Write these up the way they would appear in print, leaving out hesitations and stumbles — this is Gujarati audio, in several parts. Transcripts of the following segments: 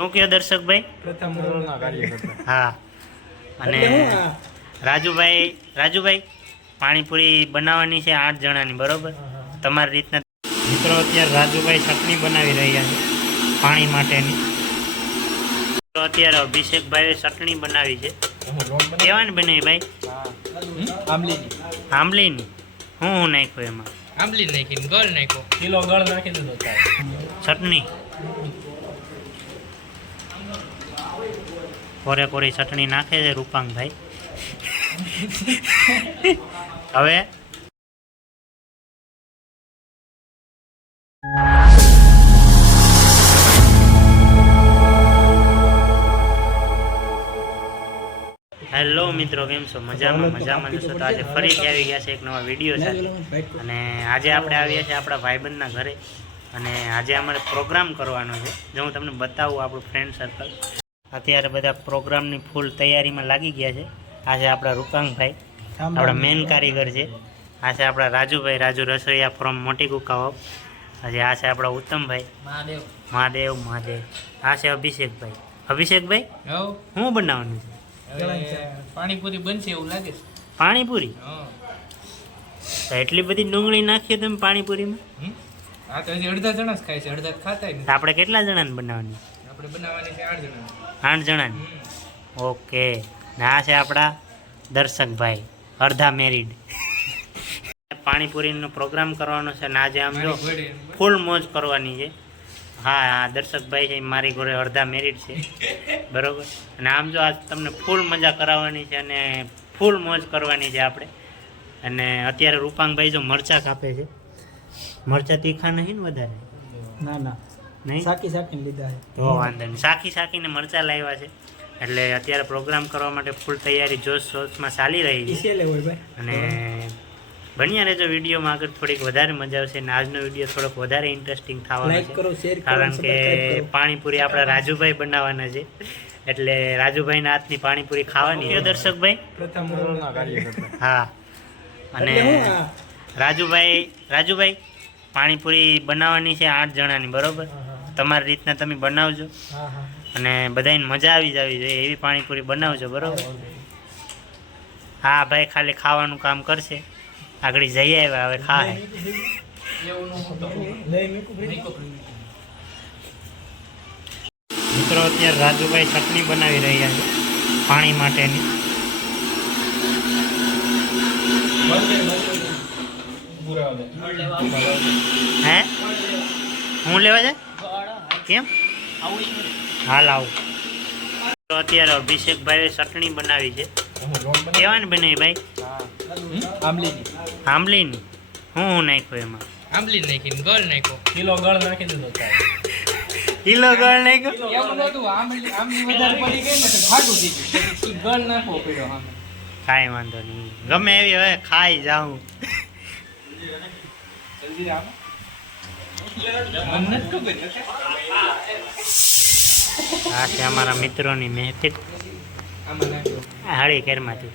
શું કહો દર્શકભાઈ? હા, અને રાજુભાઈ પાણીપુરી બનાવવાની છે 8 જણાની, બરોબર? તમારી રીતના મિત્રો અત્યારે રાજુભાઈ ચટણી બનાવી રહ્યા છે પાણી માટેની. તો અત્યારે અભિષેકભાઈએ ચટણી બનાવી છે. કેવાની બનાવી ભાઈ? આંબલીની. હું નાખ્યું એમાં? આંબલી નાખીને ગળ નાખ્યો, કિલો ગળ નાખી દીધો ચટણી. કોરે કોરી ચટણી નાખે છે રૂપાંગભાઈ. હવે હેલો મિત્રો, કેમ છો? મજામાં જશો તો આજે ફરીથી આવી ગયા છે એક નવા વિડીયો સાથે. અને આજે આપણે આવ્યા છીએ આપણા ભાઈબંધના ઘરે, અને આજે અમારે પ્રોગ્રામ કરવાનો છે. જો હું તમને બતાવું આપણું ફ્રેન્ડ સર્કલ. અત્યારે બધા પ્રોગ્રામની ફૂલ તૈયારીમાં લાગી ગયા છે. આ છે આપણા રૂપાંગભાઈ, આપણા મેન કારીગર છે. આ છે આપણા રાજુભાઈ, રાજુ રસોઈયા ફ્રોમ મોટી કુકાવાવ. આજે આ છે આપણા ઉત્તમભાઈ, મહાદેવ. આ છે અભિષેકભાઈ. શું બનાવવાનું છે? પાણીપુરી બનશે એવું લાગે છે. પાણીપુરી? એટલી બધી ડુંગળી નાખીએ તમે પાણીપુરીમાં? હા, તો હજી અડધા જણા જ ખાય છે, અડધા ખાતા નથી. આપણે કેટલા જણાને બનાવવાની? આપણે બનાવવાની છે 8 જણા. 8 જણાની. ઓકે. ને આ છે આપણા દર્શકભાઈ, અડધા મેરીડ. પાણીપુરીનો પ્રોગ્રામ કરવાનો છે ને આજે આમ જો ફૂલ મોજ કરવાની છે. હા, દર્શકભાઈ છે મારી ઘરે અડધા મેરીડ છે, બરોબર? અને આમ જો આજ તમને ફૂલ મજા કરાવવાની છે અને ફૂલ મોજ કરવાની છે આપણે. અને અત્યારે રૂપાંગભાઈ જો મરચાં કાપે છે. મરચાં તીખા નહીં ને વધારે? ના નહીં, સાકીને લીધા છે. તો વાંધો નહીં, સાકીને મરચાં લાવ્યા છે. એટલે અત્યારે પ્રોગ્રામ કરવા માટે ફૂલ તૈયારી જોશમાં ચાલી રહી છે. અને બન્યા રહેજો વિડીયોમાં, આગળ થોડીક વધારે મજા આવશે. અને આજનો વિડીયો થોડોક વધારે ઇન્ટરેસ્ટિંગ થવાનો છે, કારણ કે પાણીપુરી આપણા રાજુભાઈ બનાવવાના છે. એટલે રાજુભાઈના હાથની પાણીપુરી ખાવાની છે દર્શકભાઈ. હા, અને રાજુભાઈ પાણીપુરી બનાવવાની છે 8 જણાની, બરોબર? તમારી રીતના તમે બનાવજો અને બધાને મજા આવી જવી જોઈએ એવી પાણીપુરી બનાવજો, બરોબર? હા ભાઈ, ખાલી ખાવાનું કામ કરશે. આગળ જઈ આવ્યા, હવે ખાય. મિત્રો અત્યારે રાજુભાઈ ચટણી બનાવી રહ્યા છે પાણી માટેની. હે, હું લેવા જાય? કેમ? હાલ આવું. તો અત્યારે અભિષેકભાઈએ ચટણી બનાવી છે. કેવાની બનાવી ભાઈ? આંબલીની. હું નાખ્યું એમાં? આંબલી નાખીને ગળ નાખ્યો, કિલો ગળ નાખી દીધો કિલો ગળ નાખ્યો. એવું નતું, આંબલી વધારે પડી ગઈ ને તો ખાટું થઈ ગયું, ગળ નાખવો પડ્યો. આમ કાંઈ વાંધો નહીં, ગમે એવી હવે ખાઈ જાઉં. આ છે અમારા મિત્રોની મહેફિલ. હળી કેરમાંથી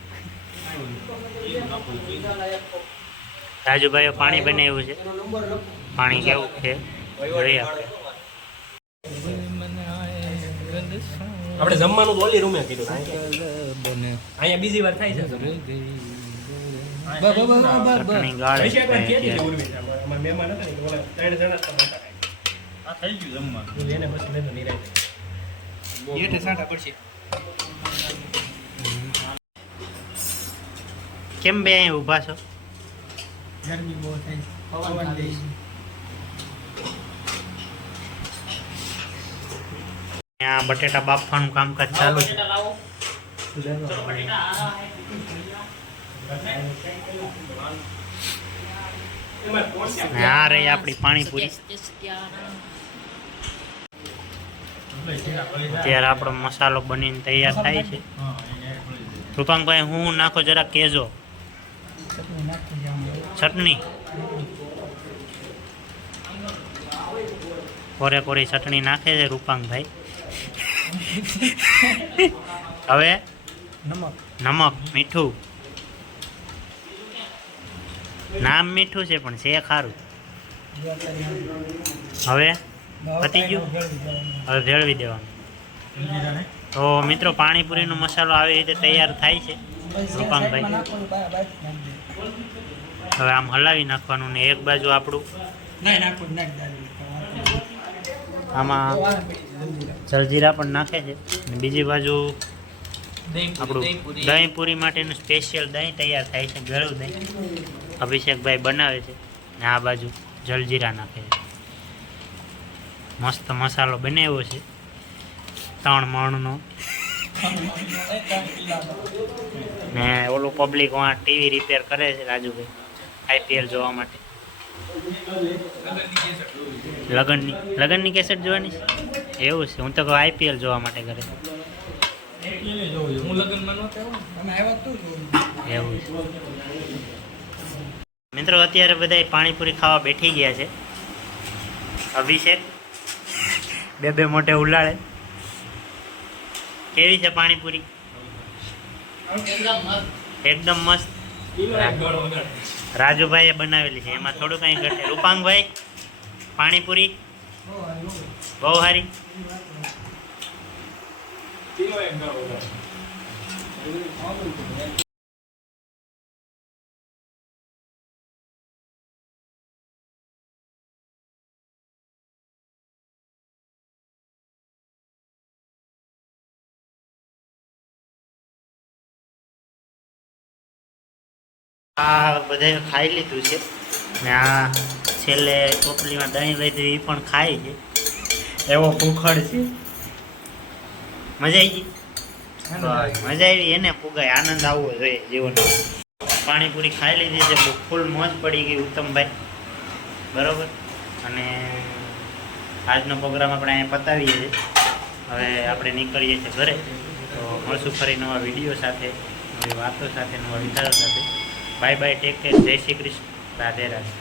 રાજુભાઈએ પાણી બનાવ્યું છે. પાણી કેવું છે જોઈએ આપણે. આપણે જમવાનું ઓલી રૂમે કીધું, અહીંયા બીજી વાર થાય છે. ચટણી ગાળે છે. મહેમાન હતા ને 3 જણા આ થઈ ગયું જમવાનું એને પછી મેં તો નિરાય એટલે સાટા પડશે. કેમ બે અહીં ઊભા છો? ગરમી બહુ થાય, પવન દે છે. ત્યાં બટેટા બાફવાનું કામકાજ ચાલુ છે. આ રહી આપણી પાણીપુરી. અત્યારે આપણો મસાલો બનીને તૈયાર થાય છે. રૂપાંગભાઈ, હું નાખો જરા કેજો. ચટણી કોરે કોરી ચટણી નાખે છે રૂપાંગભાઈ. હવે નમક, મીઠું. નામ મીઠું છે પણ છે ખારું. હવે પતી ગયું, હવે ભેળવી દેવાનું. તો મિત્રો પાણીપુરીનો મસાલો આવી રીતે તૈયાર થાય છે રૂપાંગભાઈ. હવે આમ હલાવી નાખવાનું ને એક બાજુ આપણું આમાં જલજીરા પણ નાખે છે અને બીજી બાજુ આપણું દહીં પૂરી માટેનું સ્પેશિયલ દહીં તૈયાર થાય છે, ગળું દહીં અભિષેકભાઈ બનાવે છે ને આ બાજુ જલજીરા નાખે છે. મસ્ત મસાલો બનાવ્યો છે 3 મણનો. ને ઓલું પબ્લિક વાં ટીવી રિપેર કરે છે રાજુભાઈ IPL જોવા માટે. લગનની કેસેટ જોવાની છે એવું છે? હું તો કહું IPL જોવા માટે કરે એવું છે. મિત્રો અત્યારે બધા પાણીપુરી ખાવા બેઠી ગયા છે. અભિષેક બે મોઢે ઉલાળે. કેવી છે પાણીપુરી? એકદમ મસ્ત. રાજુભાઈએ બનાવેલી છે, એમાં થોડું કંઈ ઘટે. રૂપાંગભાઈ પાણીપુરી બહુ સારી. આ બધા ખાઈ લીધું છે ને આ છેલ્લે ટોપલીમાં દહીં લીધું એ પણ ખાય છે. એવો ભૂખડ છે. મજા આવી ગઈ? મજા આવી. એને પુગાય આનંદ આવવો જોઈએ જીવનમાં. પાણીપુરી ખાઈ લીધી છે, ફૂલ મોજ પડી ગઈ ઉત્તમભાઈ. બરાબર. અને આજનો પ્રોગ્રામ આપણે અહીંયા પતાવીએ છીએ. હવે આપણે નીકળીએ છીએ ઘરે. તો મળશું ફરી નવા વિડીયો સાથે, નવી વાતો સાથે, નવા વિચારો સાથે. બાય બાય, ટેક કેર, જય શ્રી કૃષ્ણ, રાધે રાધે.